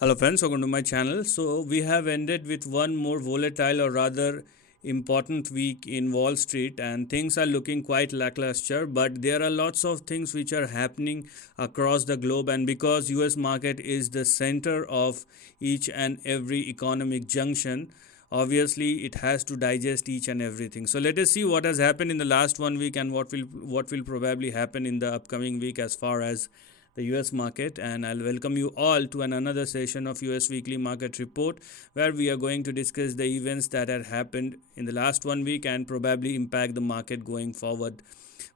Hello friends, welcome to my channel. So we have ended with one more volatile or rather important week in Wall Street and things are looking quite lackluster, but there are lots of things which are happening across the globe, and because US market is the center of each and every economic junction, obviously it has to digest each and everything. So let us see what has happened in the last 1 week and what will probably happen in the upcoming week as far as the US market. And I'll welcome you all to another session of US Weekly Market Report, where we are going to discuss the events that had happened in the last 1 week and probably impact the market going forward.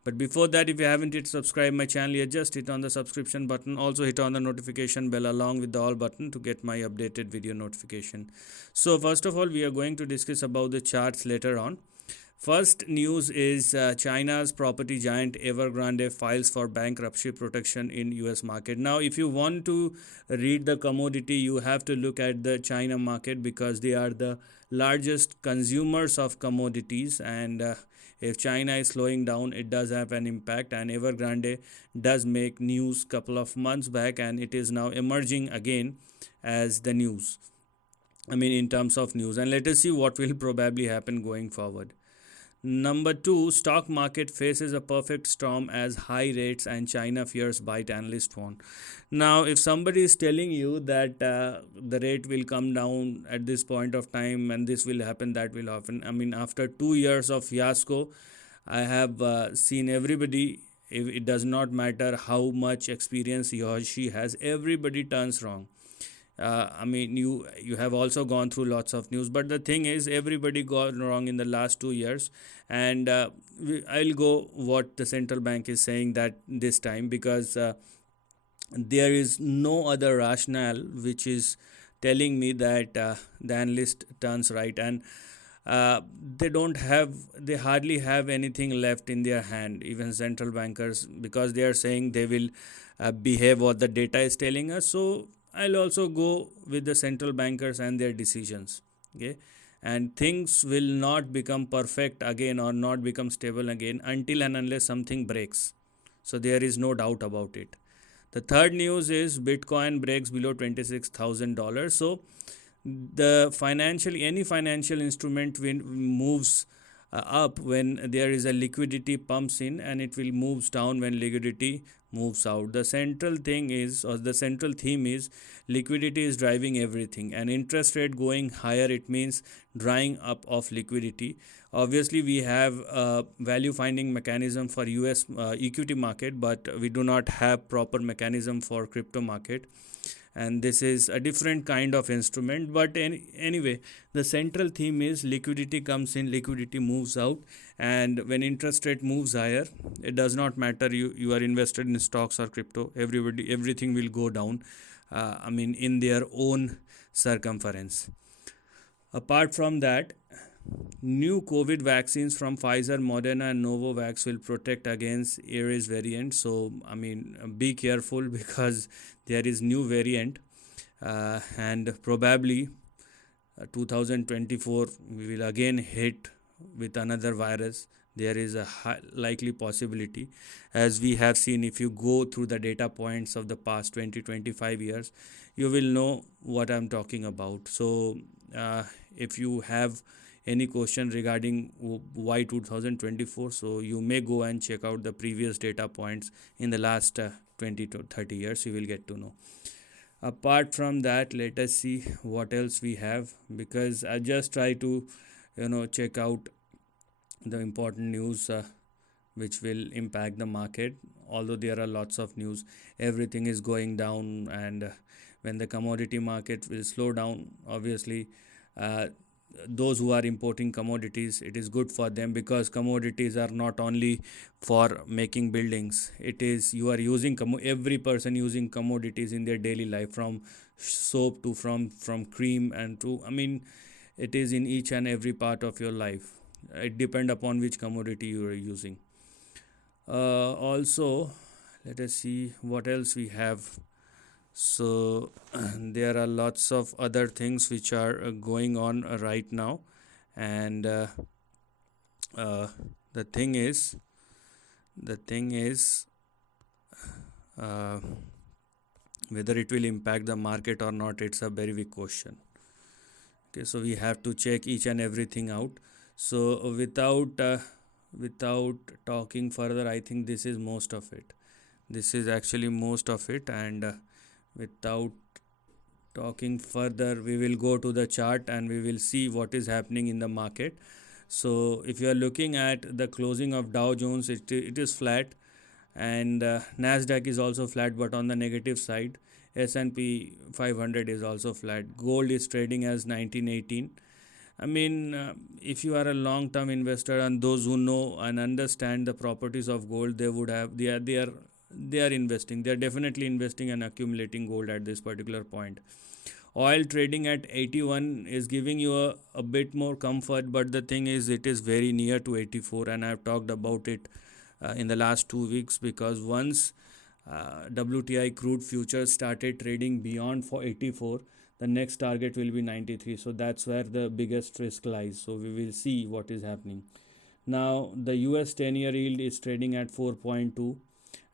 But before that, if you haven't yet subscribed my channel yet, just hit on the subscription button. Also hit on the notification bell along with the all button to get my updated video notification. So first of all, we are going to discuss about the charts later on. First news is China's property giant Evergrande files for bankruptcy protection in US market. Now, if you want to read the commodity, you have to look at the China market because they are the largest consumers of commodities, and if China is slowing down, it does have an impact. And Evergrande does make news couple of months back, and it is now emerging again as the news. I mean, in terms of news, and let us see what will probably happen going forward. Number two, stock market faces a perfect storm as high rates and China fears bite, analyst warn. Now, if somebody is telling you that the rate will come down at this point of time and this will happen, that will happen. I mean, after 2 years of fiasco, I have seen everybody. If it does not matter how much experience he or she has, everybody turns wrong. I mean, you have also gone through lots of news, but the thing is, everybody got wrong in the last 2 years, and I'll go what the central bank is saying that this time, because there is no other rationale which is telling me that the analyst turns right, and they hardly have anything left in their hand, even central bankers, because they are saying they will behave what the data is telling us. So I'll also go with the central bankers and their decisions. Okay, and things will not become perfect again or not become stable again until and unless something breaks. So there is no doubt about it. The third news is Bitcoin breaks below $26,000. So the any financial instrument moves up when there is a liquidity pumps in, and it will moves down when liquidity moves out. The central thing is, or the central theme is, liquidity is driving everything, and interest rate going higher, it means drying up of liquidity. Obviously we have a value finding mechanism for US equity market, but we do not have proper mechanism for crypto market, and this is a different kind of instrument. But anyway, the central theme is liquidity comes in, liquidity moves out, and when interest rate moves higher, it does not matter you are invested in stocks or crypto, everything will go down, I mean, in their own circumference. Apart from that, new COVID vaccines from Pfizer, Moderna, and Novavax will protect against Ares variant. So, I mean, be careful because there is new variant, and probably 2024 we will again hit with another virus. There is a likely possibility, as we have seen. If you go through the data points of the past 20-25 years, you will know what I'm talking about. So if you have any question regarding why 2024, so you may go and check out the previous data points in the last 20 to 30 years, you will get to know. Apart from that, let us see what else we have, because I just try to check out the important news which will impact the market. Although there are lots of news, everything is going down, and when the commodity market will slow down, obviously those who are importing commodities, it is good for them, because commodities are not only for making buildings. It is, you are using every person using commodities in their daily life, from soap to from cream, and to, I mean, it is in each and every part of your life. It depend upon which commodity you are using. Also, let us see what else we have. So there are lots of other things which are going on right now, and the thing is uh, Whether it will impact the market or not, it's a very big question. Okay, so we have to check each and everything out. So without talking further, I think this is most of it. This is actually most of it, and without talking further, we will go to the chart and we will see what is happening in the market. So if you are looking at the closing of Dow Jones, it is flat, and Nasdaq is also flat, but on the negative side. S&P 500 is also flat. Gold is trading as 1918. I mean, if you are a long-term investor, and those who know and understand the properties of gold, they are investing. They are definitely investing and accumulating gold at this particular point. Oil trading at 81 is giving you a bit more comfort, but the thing is, it is very near to 84, and I've talked about it in the last 2 weeks, because once WTI crude futures started trading beyond for 84, the next target will be 93. So that's where the biggest risk lies. So we will see what is happening. Now the US 10-year yield is trading at 4.2,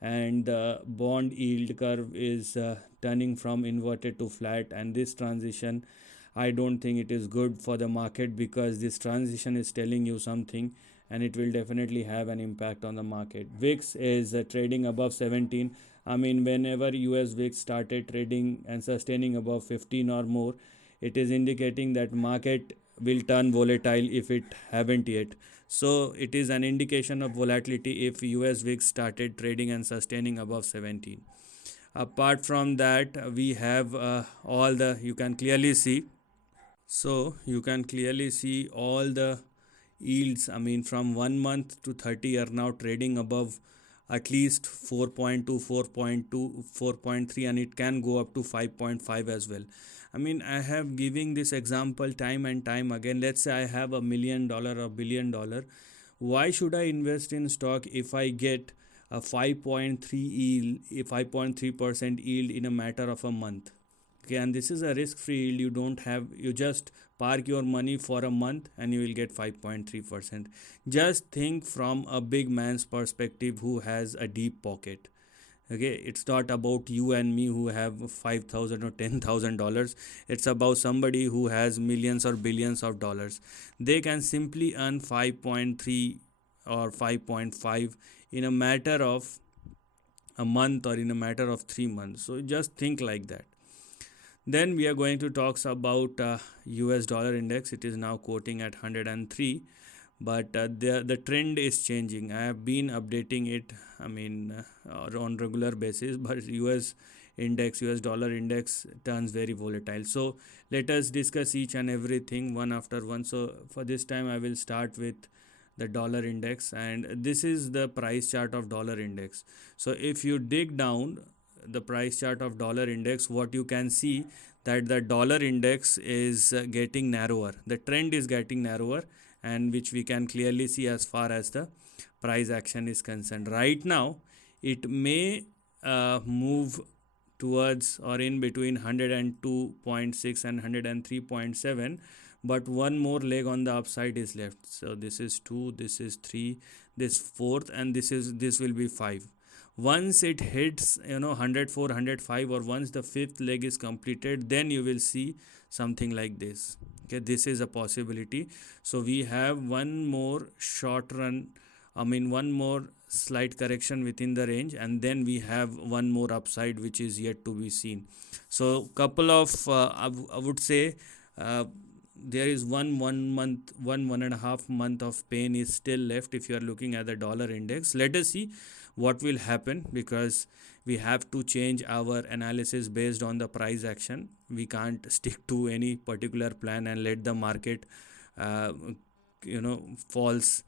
and the bond yield curve is turning from inverted to flat, and this transition, I don't think it is good for the market, because this transition is telling you something, and it will definitely have an impact on the market. VIX is trading above 17. I mean, whenever US VIX started trading and sustaining above 15 or more, it is indicating that market will turn volatile if it haven't yet. So it is an indication of volatility if US VIX started trading and sustaining above 17. Apart from that, we have all the, you can clearly see. So you can clearly see all the yields, I mean, from 1 month to 30 are now trading above at least 4.2, 4.2, 4.3, and it can go up to 5.5 as well. I mean, I have giving this example time and time again. Let's say I have $1 million or $1 billion. Why should I invest in stock if I get a 5.3 yield, a 5.3% yield in a matter of a month? Okay, and this is a risk-free yield. You just park your money for a month and you will get 5.3%. Just think from a big man's perspective who has a deep pocket. Okay, it's not about you and me who have 5,000 or $10,000. It's about somebody who has millions or billions of dollars. They can simply earn 5.3 or 5.5 in a matter of a month or in a matter of 3 months. So just think like that. Then we are going to talk about US dollar index. It is now quoting at 103, but the trend is changing. I have been updating it, I mean, on regular basis, but US dollar index turns very volatile. So let us discuss each and everything one after one. So for this time, I will start with the dollar index, and this is the price chart of dollar index. So if you dig down the price chart of dollar index, what you can see that the dollar index is getting narrower. The trend is getting narrower, and which we can clearly see as far as the price action is concerned. Right now, it may move towards or in between 102.6 and 103.7, but one more leg on the upside is left. So this is 2, this is 3, this 4th, and this will be 5. Once it hits 104, 105, or once the 5th leg is completed, then you will see something like this. Okay, this is a possibility. So we have one more short run, I mean one more slight correction within the range, and then we have one more upside which is yet to be seen. So couple of I would say there is one month, 1.5 month of pain is still left if you are looking at the dollar index. Let us see what will happen, because we have to change our analysis based on the price action. We can't stick to any particular plan and let the market falls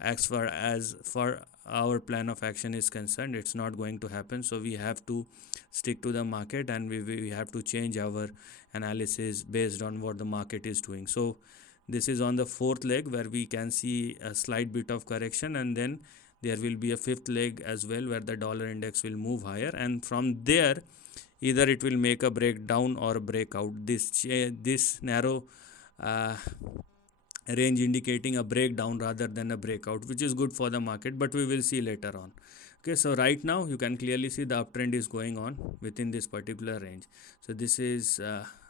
as far as for our plan of action is concerned. It's not going to happen. So we have to stick to the market, and we have to change our analysis based on what the market is doing. So this is on the 4th leg where we can see a slight bit of correction, and then there will be a 5th leg as well where the dollar index will move higher, and from there either it will make a breakdown or a breakout. This narrow range indicating a breakdown rather than a breakout, which is good for the market, but we will see later on. Okay, so right now you can clearly see the uptrend is going on within this particular range. So this is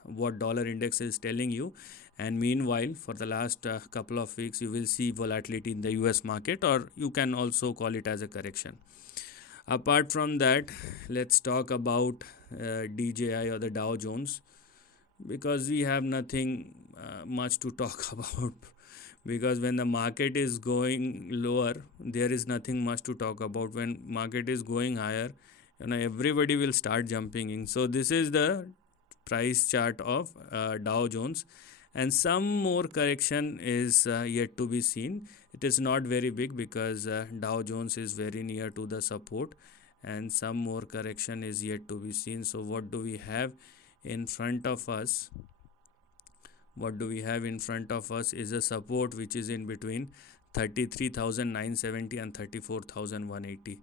what dollar index is telling you. And meanwhile, for the last couple of weeks, you will see volatility in the US market, or you can also call it as a correction. Apart from that, let's talk about DJI or the Dow Jones, because we have nothing much to talk about, because when the market is going lower, there is nothing much to talk about. When market is going higher, everybody will start jumping in. So this is the price chart of Dow Jones, and some more correction is yet to be seen. It is not very big because Dow Jones is very near to the support, and some more correction is yet to be seen. So what do we have in front of us? What do we have in front of us is a support which is in between 33,970 and 34,180,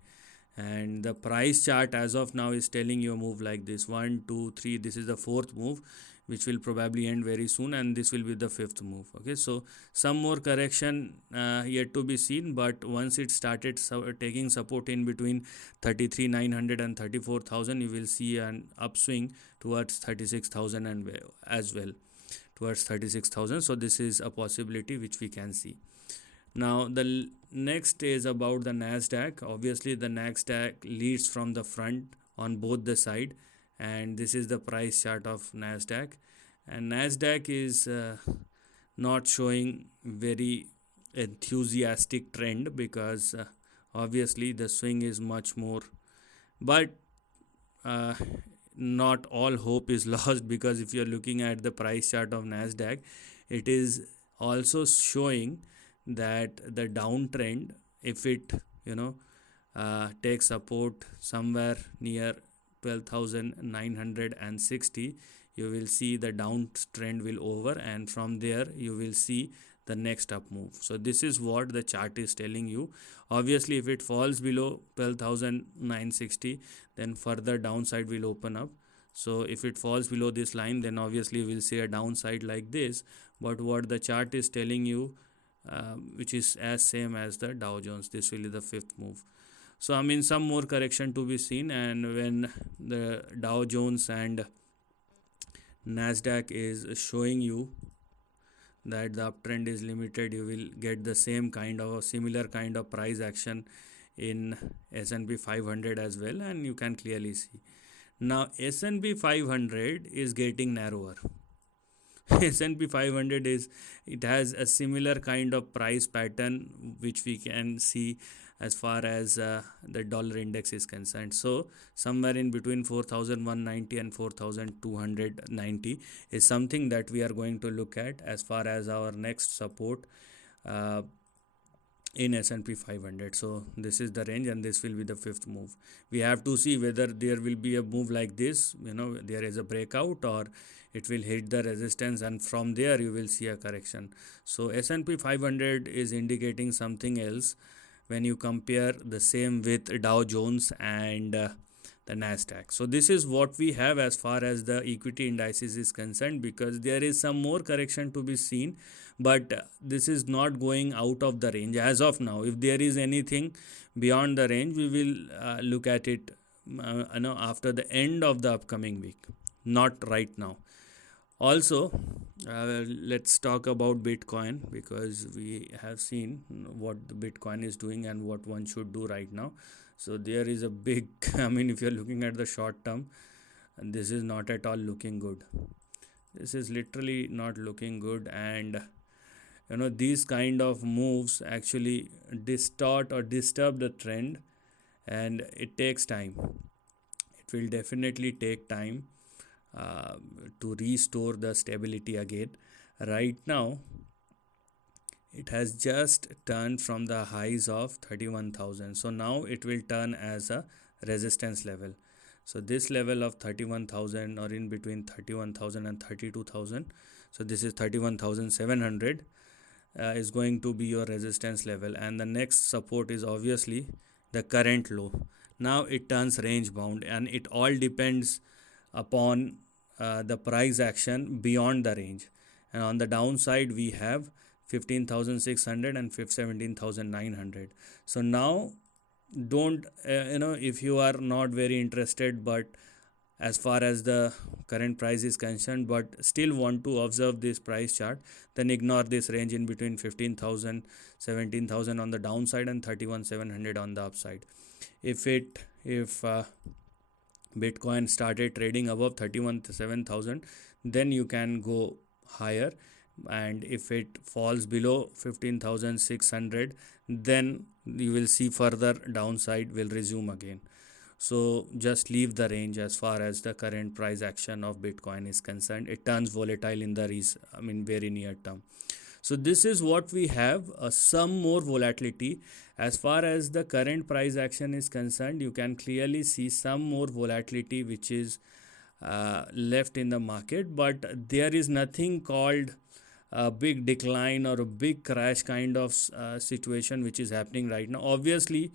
and the price chart as of now is telling you a move like this: 1 2 3. This is the fourth move, which will probably end very soon, and this will be the fifth move. Okay, so some more correction yet to be seen, but once it started taking support in between 33,900 and 34,000, you will see an upswing towards 36,000 and as well towards 36,000. So this is a possibility which we can see. Now the next is about the Nasdaq. Obviously the Nasdaq leads from the front on both the side, and this is the price chart of Nasdaq, and Nasdaq is not showing very enthusiastic trend, because obviously the swing is much more, but uh, not all hope is lost, because if you're looking at the price chart of Nasdaq, it is also showing that the downtrend, if it takes support somewhere near 12,960, you will see the downtrend will over, and from there you will see the next up move. So this is what the chart is telling you. Obviously if it falls below 12,960, then further downside will open up. So if it falls below this line, then obviously we'll see a downside like this. But what the chart is telling you, which is as same as the Dow Jones, this will be the fifth move. So I mean some more correction to be seen, and when the Dow Jones and Nasdaq is showing you that the uptrend is limited, you will get the same kind of similar kind of price action in S&P 500 as well, and you can clearly see. Now S&P 500 is getting narrower. S&P 500 it has a similar kind of price pattern which we can see as far as the dollar index is concerned. So somewhere in between 4,190 and 4,290 is something that we are going to look at as far as our next support in S&P 500. So this is the range, and this will be the fifth move. We have to see whether there will be a move like this, there is a breakout, or it will hit the resistance, and from there you will see a correction. So S&P 500 is indicating something else when you compare the same with Dow Jones and the Nasdaq. So this is what we have as far as the equity indices is concerned, because there is some more correction to be seen, but this is not going out of the range as of now. If there is anything beyond the range, we will look at it after the end of the upcoming week, not right now. Also, let's talk about Bitcoin, because we have seen what the Bitcoin is doing and what one should do right now. So there is a big, if you're looking at the short term, this is not at all looking good. This is literally not looking good, and these kind of moves actually distort or disturb the trend, and it takes time. It will definitely take time to restore the stability again. Right now it has just turned from the highs of 31,000, so now it will turn as a resistance level. So this level of 31,000, or in between 31,000 and 32,000, so this is 31,700, is going to be your resistance level, and the next support is obviously the current low. Now it turns range bound, and it all depends upon the price action beyond the range. And on the downside we have 15,600 and 17,900. So now don't if you are not very interested, but as far as the current price is concerned, but still want to observe this price chart, then ignore this range in between 15,000, 17,000 on the downside and 31,700 on the upside. If Bitcoin started trading above 31,700, then you can go higher, and if it falls below 15,600, then you will see further downside will resume again. So just leave the range as far as the current price action of Bitcoin is concerned. It turns volatile in the very near term. So this is what we have, some more volatility. As far as the current price action is concerned, you can clearly see some more volatility which is left in the market, but there is nothing called a big decline or a big crash kind of situation which is happening right now. Obviously,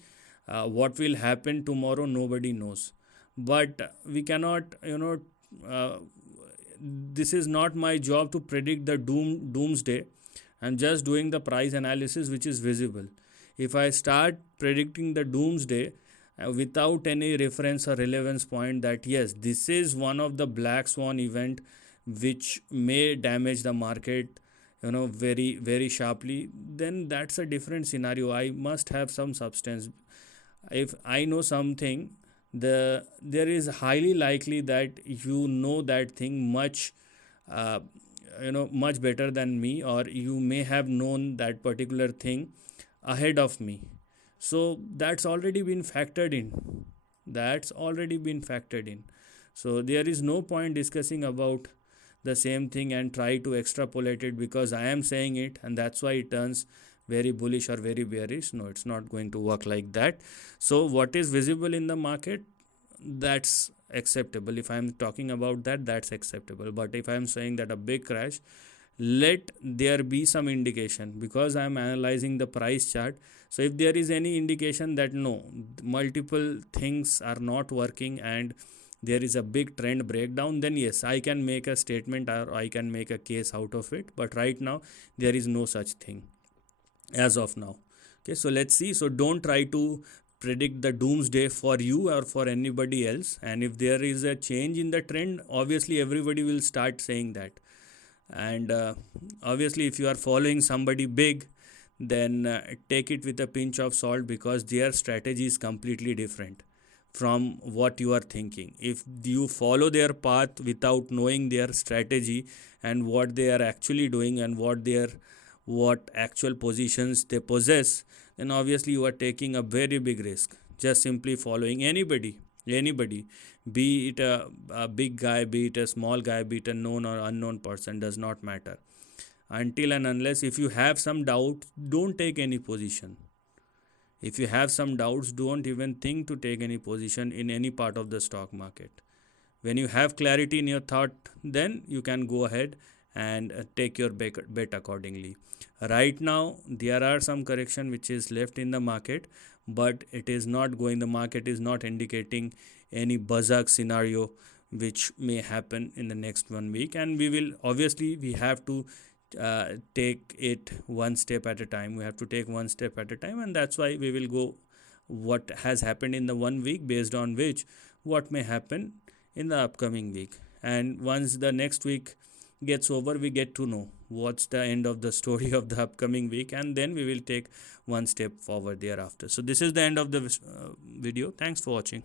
what will happen tomorrow, nobody knows, but we cannot, this is not my job to predict the doomsday. I'm just doing the price analysis which is visible. If I start predicting the doomsday without any reference or relevance point that yes, this is one of the black swan event which may damage the market, very very sharply, then that's a different scenario. I must have some substance. If I know something, there is highly likely that you know that thing much much better than me, or you may have known that particular thing ahead of me. So that's already been factored in. So there is no point discussing about the same thing and try to extrapolate it because I am saying it and that's why it turns very bullish or very bearish. No, it's not going to work like that. So what is visible in the market, that's acceptable. If I'm talking about that, that's acceptable. But if I'm saying that a big crash, let there be some indication because I'm analyzing the price chart. So if there is any indication that no, multiple things are not working and there is a big trend breakdown, then yes, I can make a statement or I can make a case out of it. But right now, there is no such thing as of now. Okay, so let's see. So don't try to predict the doomsday for you or for anybody else. And if there is a change in the trend, obviously everybody will start saying that. And obviously, if you are following somebody big, then take it with a pinch of salt because their strategy is completely different from what you are thinking. If you follow their path without knowing their strategy and what they are actually doing and what actual positions they possess, then obviously you are taking a very big risk just simply following anybody, be it a big guy, be it a small guy, be it a known or unknown person, does not matter. Until and unless if you have some doubt, don't take any position. If you have some doubts, don't even think to take any position in any part of the stock market. When you have clarity in your thought, then you can go ahead and take your bet accordingly. Right now, there are some correction which is left in the market, but it is not going, the market is not indicating any buzz scenario which may happen in the next 1 week, and we have to take it one step at a time. We have to take one step at a time, and that's why we will go what has happened in the 1 week, based on which what may happen in the upcoming week. And once the next week gets over, we get to know what's the end of the story of the upcoming week, and then we will take one step forward thereafter. So this is the end of the video. Thanks for watching.